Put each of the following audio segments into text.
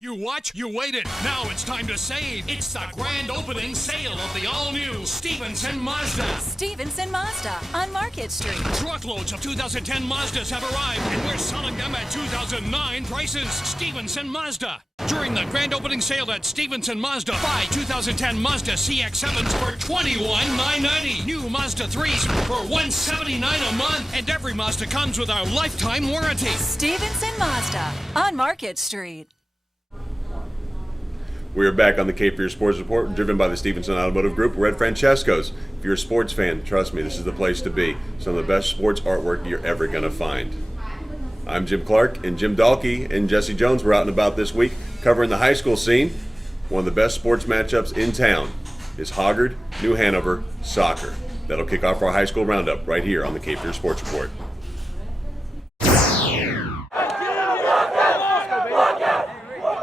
You watch, you waited. Now it's time to save. It's the grand opening sale of the all-new Stevenson Mazda. Stevenson Mazda on Market Street. Truckloads of 2010 Mazdas have arrived, and we're selling them at 2009 prices. Stevenson Mazda. During the grand opening sale at Stevenson Mazda, buy 2010 Mazda CX-7s for $21,990. New Mazda 3s for $179 a month. And every Mazda comes with our lifetime warranty. Stevenson Mazda on Market Street. We are back on the Cape for Your Sports Report, driven by the Stevenson Automotive Group. We're at Francesco's. If you're a sports fan, trust me, this is the place to be. Some of the best sports artwork you're ever going to find. I'm Jim Clark, and Jim Dahlke and Jesse Jones were out and about this week covering the high school scene. One of the best sports matchups in town is Hoggard, New Hanover soccer. That'll kick off our high school roundup right here on the Cape for Your Sports Report.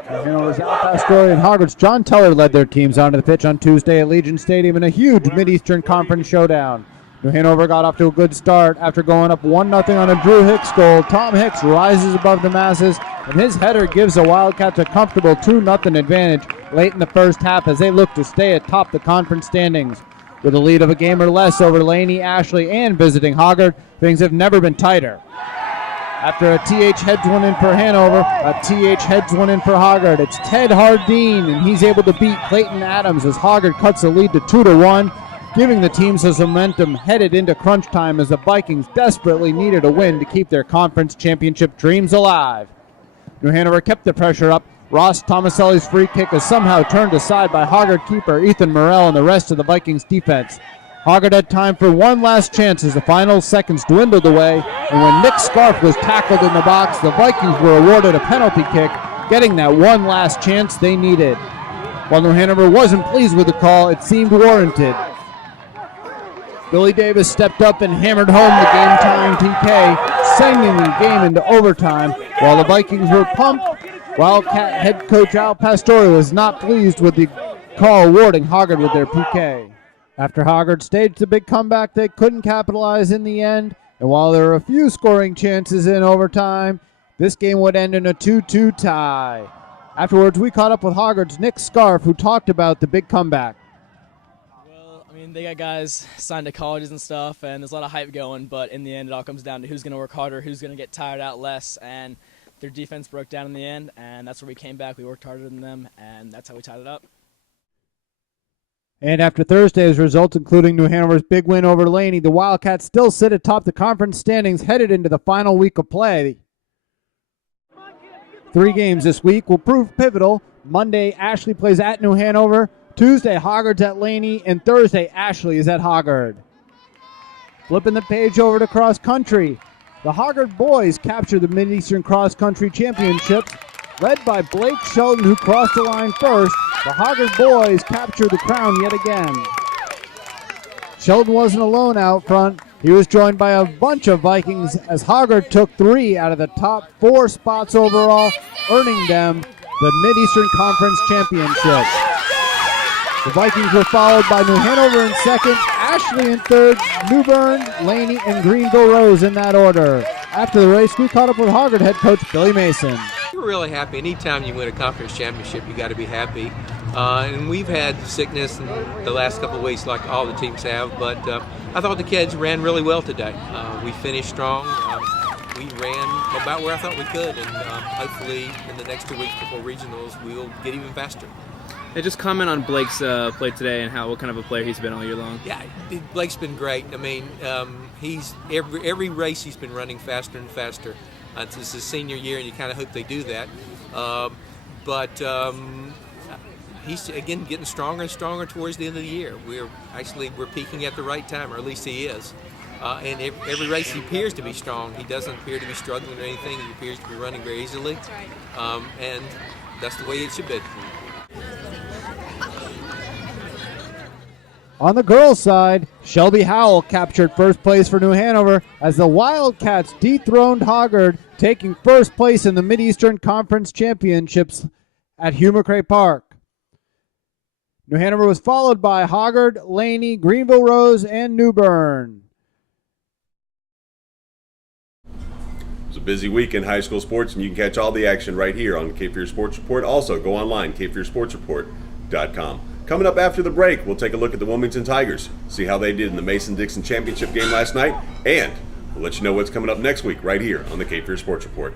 Hanover's Al Pastore and Hoggard's John Teller led their teams onto the pitch on Tuesday at Legion Stadium in a huge Mid-Eastern Conference showdown. New Hanover got off to a good start after going up 1-0 on a Drew Hicks goal. Tom Hicks rises above the masses, and his header gives the Wildcats a comfortable 2-0 advantage late in the first half as they look to stay atop the conference standings. With a lead of a game or less over Laney, Ashley, and visiting Hoggard, things have never been tighter. After a TH heads one in for Hanover, a TH heads one in for Hoggard. It's Ted Hardeen, and he's able to beat Clayton Adams as Hoggard cuts the lead to 2-1, giving the team some momentum headed into crunch time as the Vikings desperately needed a win to keep their conference championship dreams alive. New Hanover kept the pressure up. Ross Tomaselli's free kick is somehow turned aside by Hoggard keeper Ethan Morrell and the rest of the Vikings defense. Hoggard had time for one last chance as the final seconds dwindled away, and when Nick Scarf was tackled in the box, the Vikings were awarded a penalty kick, getting that one last chance they needed. While New Hanover wasn't pleased with the call, it seemed warranted. Billy Davis stepped up and hammered home the game-tying TK, sending the game into overtime. While the Vikings were pumped, Wildcat head coach Al Pastore was not pleased with the call awarding Hoggard with their PK. After Hoggard staged a big comeback, they couldn't capitalize in the end, and while there were a few scoring chances in overtime, this game would end in a 2-2 tie. Afterwards, we caught up with Hoggard's Nick Scarf, who talked about the big comeback. Well, I mean, they got guys signed to colleges and stuff, and there's a lot of hype going, but in the end, it all comes down to who's going to work harder, who's going to get tired out less, and their defense broke down in the end, and that's where we came back. We worked harder than them, and that's how we tied it up. And after Thursday's results, including New Hanover's big win over Laney, the Wildcats still sit atop the conference standings headed into the final week of play. 3 games this week will prove pivotal. Monday, Ashley plays at New Hanover. Tuesday, Hoggard's at Laney. And Thursday, Ashley is at Hoggard. Flipping the page over to cross country. The Hoggard boys capture the Mid-Eastern Cross Country Championships. Led by Blake Sheldon, who crossed the line first, the Hoggard boys captured the crown yet again. Sheldon wasn't alone out front. He was joined by a bunch of Vikings as Hoggard took 3 out of the top 4 spots overall, earning them the Mid-Eastern Conference Championship. The Vikings were followed by New Hanover in second, Ashley in third, New Bern, Laney, and Greenville Rose in that order. After the race, we caught up with Hoggard head coach Billy Mason. We're really happy. Anytime you win a conference championship, you got to be happy. And we've had sickness in the last couple of weeks, like all the teams have. But I thought the kids ran really well today. We finished strong. We ran about where I thought we could, and hopefully in the next 2 weeks before regionals, we'll get even faster. Hey, just comment on Blake's play today and what kind of a player he's been all year long. Yeah, Blake's been great. I mean, he's every race he's been running faster and faster. It's his senior year, and you kind of hope they do that. But he's, again, getting stronger and stronger towards the end of the year. We're peaking at the right time, or at least he is. And every race he appears to be strong. He doesn't appear to be struggling or anything. He appears to be running very easily. And that's the way it should be. On the girls' side, Shelby Howell captured first place for New Hanover as the Wildcats dethroned Hoggard, taking first place in the Mid-Eastern Conference Championships at Hugh McRae Park. New Hanover was followed by Hoggard, Laney, Greenville Rose, and New Bern. It's a busy week in high school sports, and you can catch all the action right here on the Cape Fear Sports Report. Also, go online, capefearsportsreport.com. Coming up after the break, we'll take a look at the Wilmington Tigers, see how they did in the Mason-Dixon Championship game last night, and we'll let you know what's coming up next week right here on the Cape Fear Sports Report.